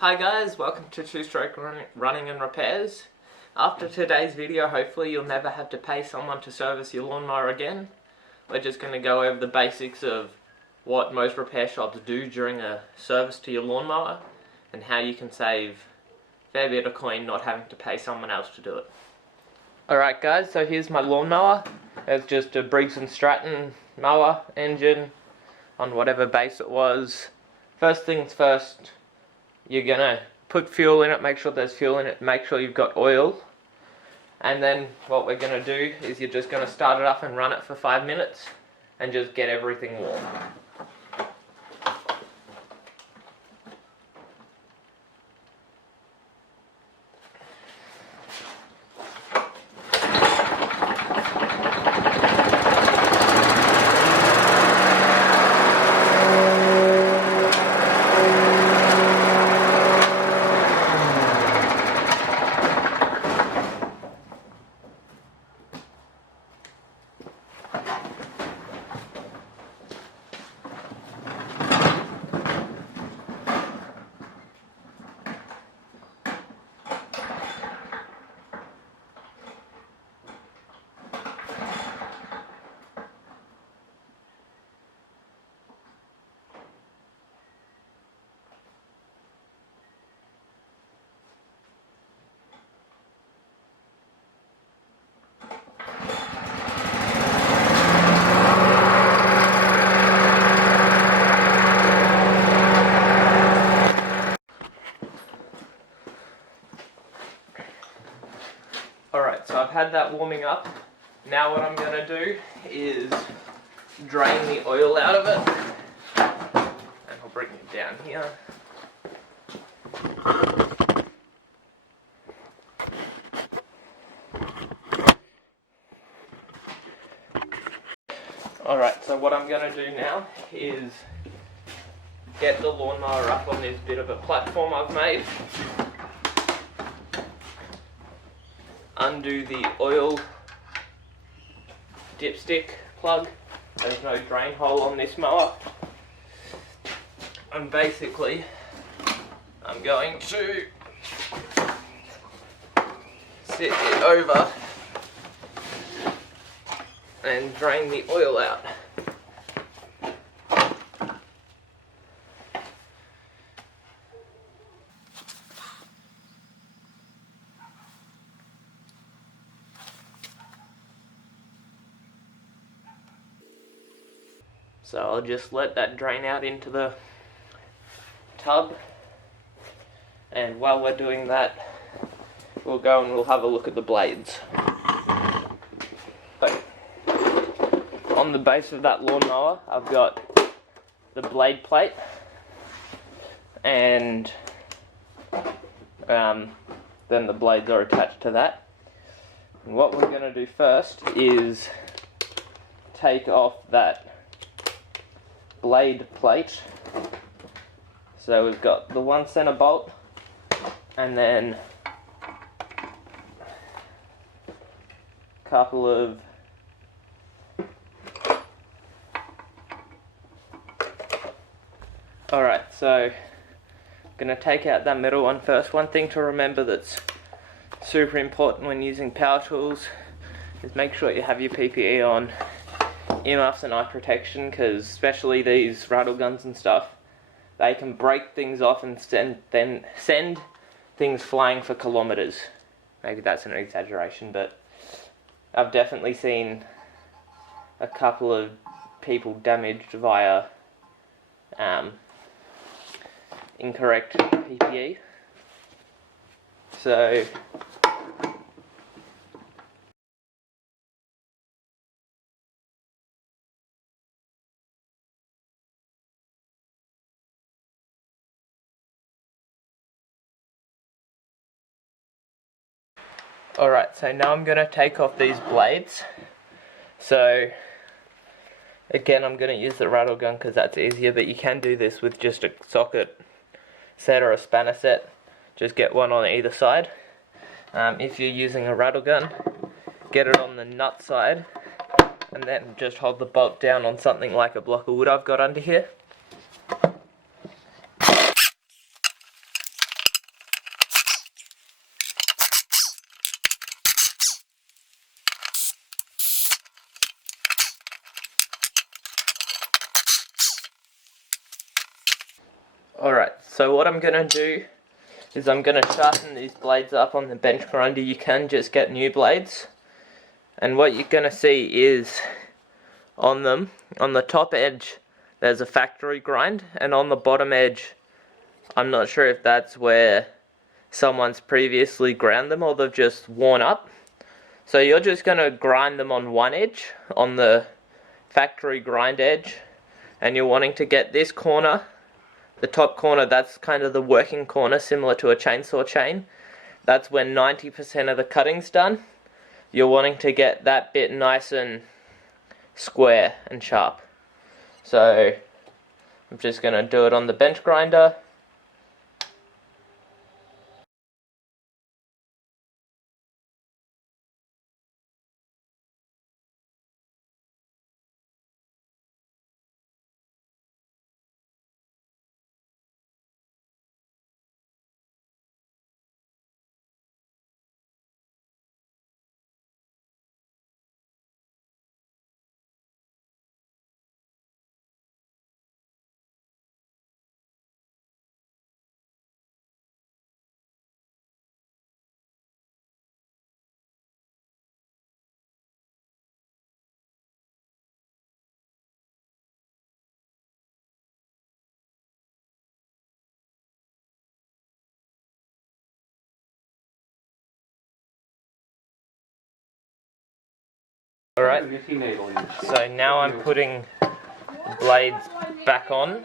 Hi guys, welcome to Two-Stroke Running and Repairs. After today's video, hopefully you'll never have to pay someone to service your lawnmower again. We're just going to go over the basics of what most repair shops do during a service to your lawnmower and how you can save a fair bit of coin not having to pay someone else to do it. Alright guys, so here's my lawnmower. It's just a Briggs & Stratton mower engine on whatever base it was. First things first, you're gonna put fuel in it, make sure there's fuel in it, make sure you've got oil. And then what we're gonna do is you're just gonna start it up and run it for 5 minutes and just get everything warm. Alright, so I've had that warming up. Now what I'm going to do is drain the oil out of it. And I'll bring it down here. Alright, so what I'm going to do now is get the lawnmower up on this bit of a platform I've made. Undo the oil dipstick plug. There's no drain hole on this mower. And basically, I'm going to sit it over and drain the oil out. So I'll just let that drain out into the tub, and while we're doing that, we'll go and we'll have a look at the blades. So, on the base of that lawnmower, I've got the blade plate, and then the blades are attached to that. And what we're going to do first is take off that blade plate. So we've got the 1 center bolt and then a couple of alright, so I'm going to take out that middle one first. One thing to remember that's super important when using power tools is make sure you have your PPE on, earmuffs and eye protection, because especially these rattle guns and stuff, they can break things off and send things flying for kilometers. Maybe that's an exaggeration, but I've definitely seen a couple of people damaged via incorrect PPE. So alright, so now I'm going to take off these blades. So again, I'm going to use the rattle gun because that's easier, but you can do this with just a socket set or a spanner set. Just get one on either side. If you're using a rattle gun, get it on the nut side and then just hold the bolt down on something like a block of wood I've got under here. Alright, so what I'm going to do is I'm going to sharpen these blades up on the bench grinder. You can just get new blades. And what you're going to see is on them, on the top edge, there's a factory grind, and on the bottom edge, I'm not sure if that's where someone's previously ground them or they've just worn up. So you're just going to grind them on one edge, on the factory grind edge, and you're wanting to get this corner, the top corner, that's kind of the working corner, similar to a chainsaw chain. That's when 90% of the cutting's done. You're wanting to get that bit nice and square and sharp. So I'm just going to do it on the bench grinder. Alright, so now I'm putting the blades back on.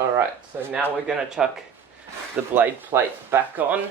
Alright, so now we're going to chuck the blade plate back on.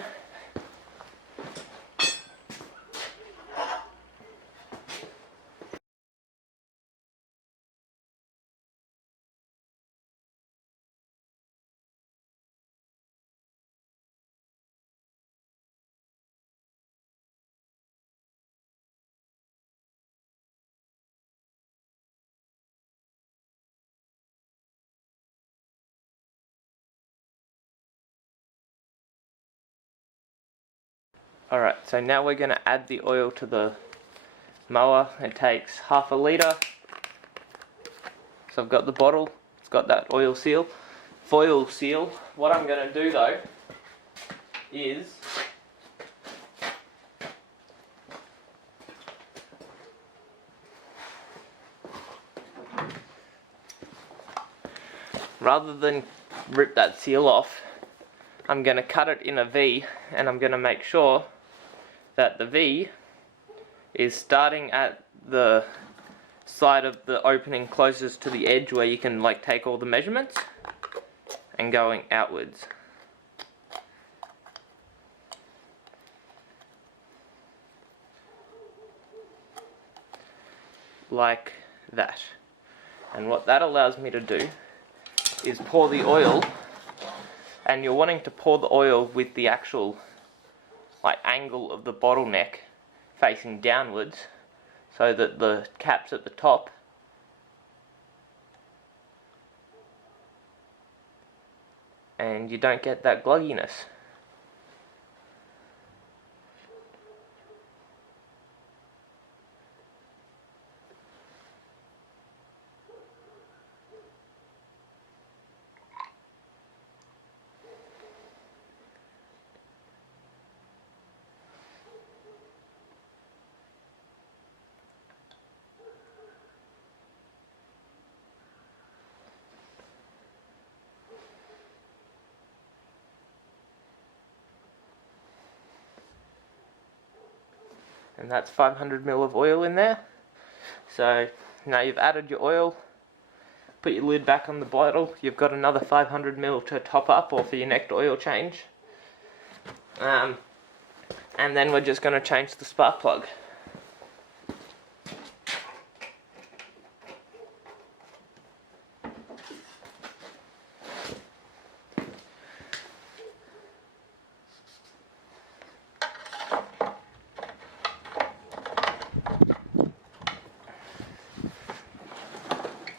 Alright, so now we're going to add the oil to the mower. It takes half a litre. So I've got the bottle, it's got that oil seal, foil seal. What I'm going to do though is rather than rip that seal off, I'm going to cut it in a V, and I'm going to make sure that the V is starting at the side of the opening closest to the edge where you can like take all the measurements, and going outwards. Like that. And what that allows me to do is pour the oil, and you're wanting to pour the oil with the actual like angle of the bottleneck facing downwards, so that the cap's at the top and you don't get that glogginess. And that's 500 ml of oil in there. So now you've added your oil, put your lid back on the bottle, you've got another 500 ml to top up or for your next oil change. And then we're just going to change the spark plug.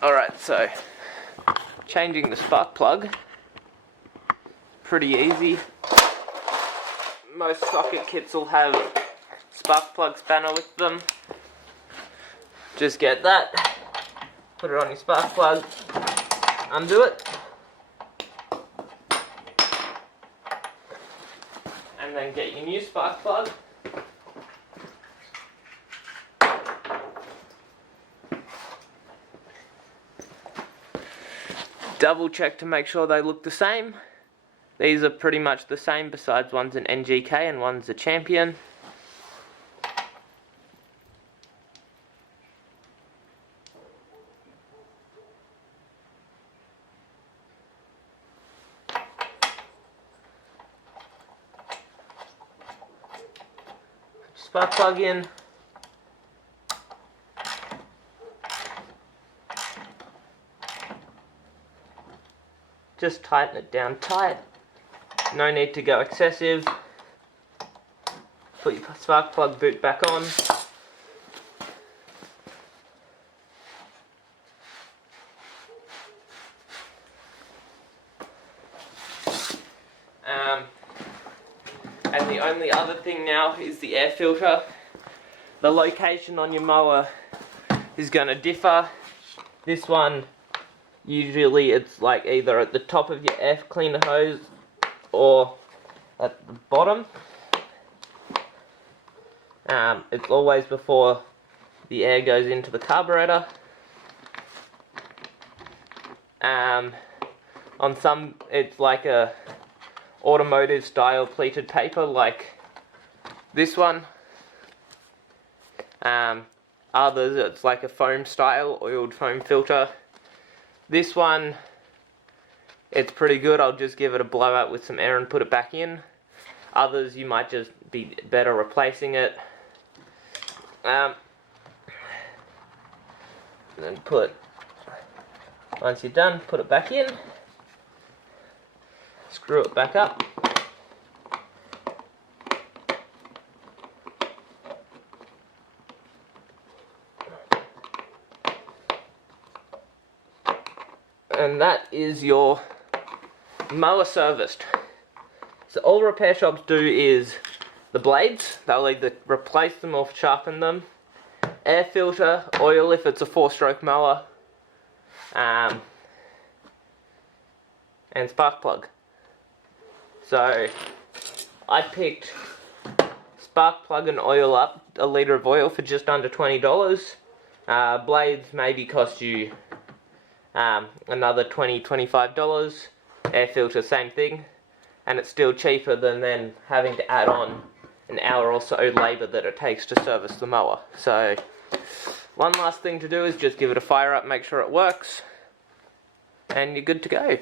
Alright, so changing the spark plug. Pretty easy. Most socket kits will have spark plug spanner with them. Just get that, put it on your spark plug, undo it, and then get your new spark plug. Double check to make sure they look the same. These are pretty much the same, besides one's an NGK and one's a Champion. Spark plug in. Just tighten it down tight. No need to go excessive. Put your spark plug boot back on. And the only other thing now is the air filter. The location on your mower is going to differ. This one, usually it's like either at the top of your air cleaner hose or at the bottom. It's always before the air goes into the carburetor. On some, it's like a automotive style pleated paper like this one. Others, it's like a foam style oiled foam filter. This one, it's pretty good. I'll just give it a blowout with some air and put it back in. Others, you might just be better replacing it. Then once you're done, put it back in. Screw it back up. And that is your mower serviced. So all repair shops do is the blades. They'll either replace them or sharpen them. Air filter, oil if it's a 4-stroke mower, and spark plug. So I picked spark plug and oil up, a litre of oil for just under $20. Blades maybe cost you another $20–25. Air filter, same thing, and it's still cheaper than then having to add on an hour or so labour that it takes to service the mower. So one last thing to do is just give it a fire up, make sure it works, and you're good to go.